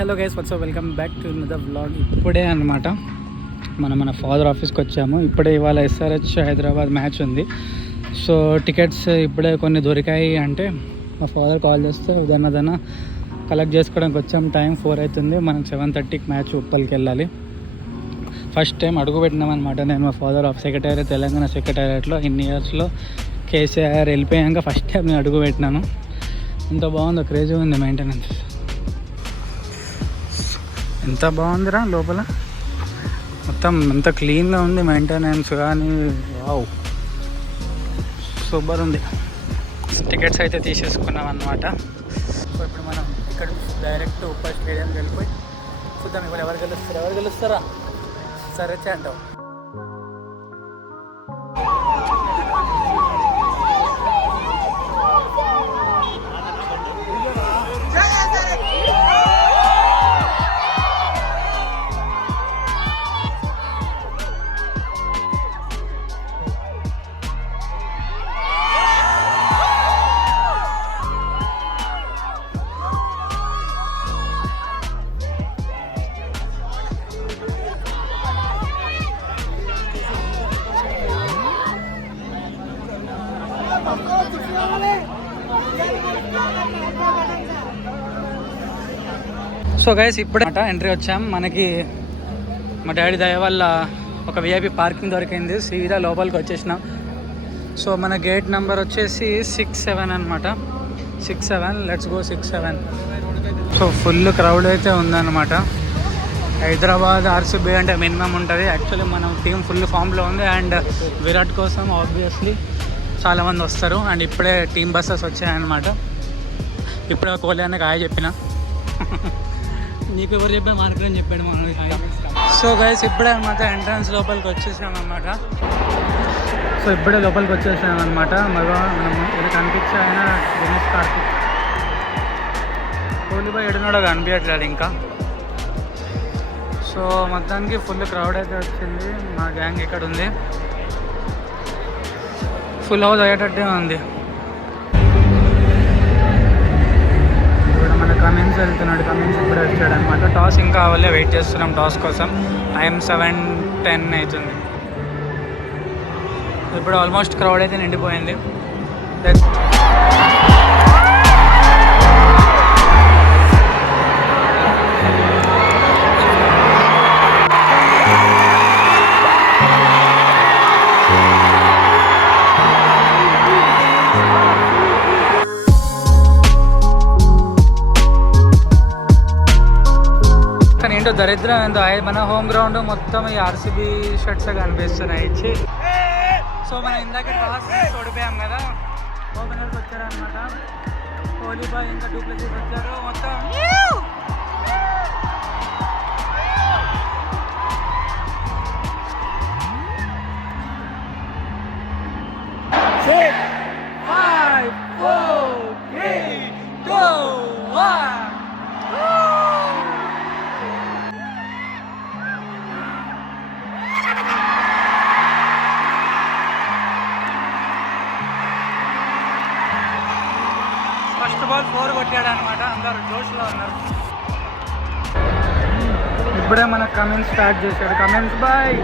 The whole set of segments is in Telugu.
Hello guys, WhatsApp, welcome back to another vlog. ఇప్పుడే అనమాట మన ఫాదర్ ఆఫీస్కి వచ్చాము. ఇప్పుడే ఇవాళ SRH హైదరాబాద్ మ్యాచ్ ఉంది. సో టికెట్స్ ఇప్పుడే కొన్ని దొరికాయి అంటే మా ఫాదర్ కాల్ చేస్తే ఉదయాన్న కలెక్ట్ చేసుకోవడానికి వచ్చాము. టైం 4 అవుతుంది. మనం 7:30కి మ్యాచ్ ఉప్పల్కి వెళ్ళాలి. ఫస్ట్ టైం అడుగు పెట్టినాం అనమాట. నేను మా ఫాదర్ ఆఫ్ సెక్రటేరియట్, తెలంగాణ సెక్రటేరియట్లో ఇన్ని ఇయర్స్లో కేసీఆర్ వెళ్ళిపోయాక ఫస్ట్ టైం నేను అడుగు పెట్టినాను. ఎంత బాగుందో, క్రేజీ ఉంది మెయింటెనెన్స్. ఎంత బాగుందిరా లోపల, మొత్తం ఎంత క్లీన్గా ఉంది మెయింటెనెన్స్ కానీ. వావ్, సూపర్ ఉంది. టికెట్స్ అయితే తీసేసుకున్నాం అన్నమాట. సో ఇప్పుడు మనం ఇక్కడ డైరెక్ట్ ఉప్పల్ స్టేడియంకి వెళ్ళిపోయి చూద్దాం ఇవాళ ఎవరు గెలుస్తారా. సరే అంటావు. సో గైస్, ఇప్పుడే ఎంట్రీ వచ్చాం. మనకి మా డాడీ దయ వల్ల ఒక VIP పార్కింగ్ దొరికింది. సీదా లోపలికి వచ్చేసినాం. సో మన గేట్ నెంబర్ వచ్చేసి 67 అనమాట. 67, let's go 67. So full crowd అయితే ఉందన్నమాట. హైదరాబాద్ RCB అంటే మినిమం ఉంటుంది. యాక్చువల్లీ మనం టీం ఫుల్ ఫామ్లో ఉంది. అండ్ విరాట్ కోసం ఆబ్వియస్లీ చాలామంది వస్తారు. అండ్ ఇప్పుడే టీం బస్సెస్ వచ్చాయన్నమాట. ఇప్పుడే కోహ్లీ అన్నకి హాయ్ చెప్పిన. నీకు ఎవరు చెప్పా? మార్కెట్ చెప్పాడు మనకి హాయ్. సో గైస్, ఇప్పుడే అనమాట ఎంట్రన్స్ లోపలికి వచ్చేసాం అనమాట. సో ఇప్పుడే లోపలికి వచ్చేసాం అనమాట. మనం ఇది కనిపించే ఆయన దినేష్ కార్తిక్. కోహ్లీ బాయ్ ఎడున్నాడో కనిపించట్లేదు ఇంకా. సో మొత్తానికి ఫుల్ క్రౌడ్ అయితే వచ్చింది. మా గ్యాంగ్ ఇక్కడ ఉంది. ఫుల్ హౌస్ అయ్యేటట్టే ఉంది. ఇప్పుడు మన కమిన్స్ వెళ్తున్నాడు. కమిన్స్ ఇప్పుడే వచ్చాడు అనమాట. టాస్ ఇంకా అవ్వలే, వెయిట్ చేస్తున్నాం టాస్ కోసం. టైం 7:10 అవుతుంది. ఇప్పుడు ఆల్మోస్ట్ క్రౌడ్ అయితే నిండిపోయింది. ఏంటో దరిద్రం ఏందో, మన హోమ్ గ్రౌండ్ మొత్తం ఈ RCB షర్ట్స్ కనిపిస్తున్నాయి ఇచ్చి. సో మనం ఇందాక టాస్ ఓడిపోయాం కదా, ఓపెనర్స్ వచ్చారనమాట. కోహ్లీ బాయ్ ఇంకా డూప్లెసిస్ వచ్చారు. మొత్తం ఫస్ట్ బాల్ 4 కొట్టాడు అనమాట. అందరు జోష్లో ఉన్నారు. ఇప్పుడే మన కమిన్స్ స్టార్ట్ చేశాడు. Cummins boy.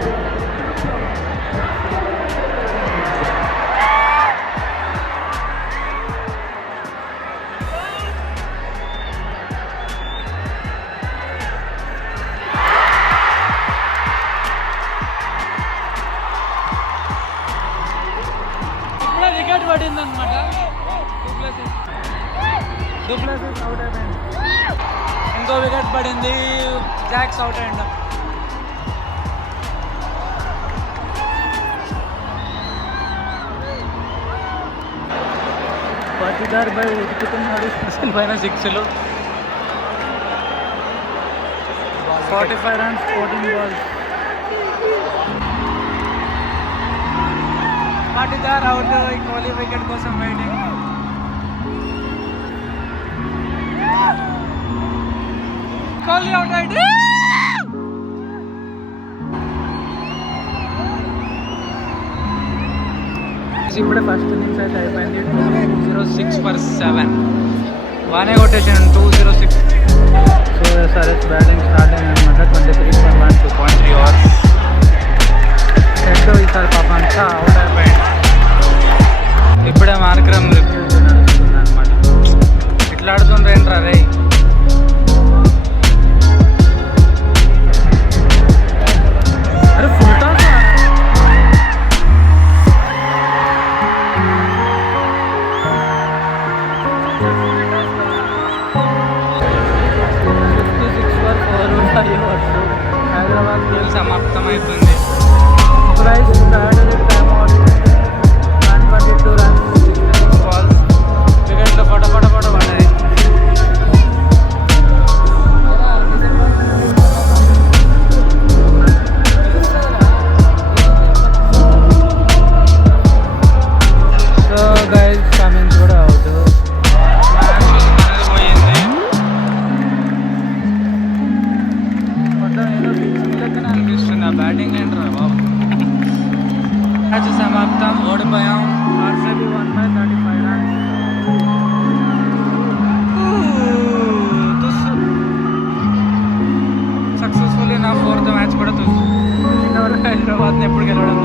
ఇప్పుడే వికెట్ పడింది అనమాట. డూప్లెసిస్ అవుట్ అయిపోయింది. ఇంకో వికెట్ పడింది. జాక్స్ అవుట్ అయ్యిండు. పాటిదార్ బై ఉతుకుతున్నాడు. స్పెషల్ పైన 6లు. 45 runs, 14 balls. Patidar out. Kohli wicket కోసం వెయిటింగ్. కోహ్లీ అవుట్ అయ్యాడు. ఇప్పుడే ఫస్ట్ ఇన్నింగ్స్ అయితే అయిపోయింది. 206 for 7. బాగానే కొట్టేసాను. 206. సో SRH బ్యాటింగ్ స్టార్ట్ అయిందనమాట. 23.1 2.3 ఓవర్స్. హెడ్ ఈసారి పాప అంతా అవుట్ అయిపోయింది. ఇప్పుడే మార్కరం రివ్యూ నడుస్తుంది అనమాట. ఇట్లా ఆడుతుండ్రు ఏంట్రా రే. అరే ఫుల్ టాస్ హైదరాబాద్ గేమ్ సమాప్తం అయిపోయింది. ప్రైస్ టైమ్ అవుట్ 122 రన్స్, 16 బాల్స్. వికెట్లో పొట పడ్డాయి. సో గైస్ కమిన్స్ కూడా అవుట్. పోయింది మొత్తం ఏదో లెక్కనే అనిపిస్తుంది. ఆ బ్యాటింగ్ ఏంట్రా బాబు. మ్యాచ్ సమాప్తం, ఓడిపోయాం. RCB 1/35 runs. సక్సెస్ఫుల్లీ నా 4th మ్యాచ్ కూడా తుస్సు. ఇంతవరకు హైదరాబాద్ని ఎప్పుడు గెలవడం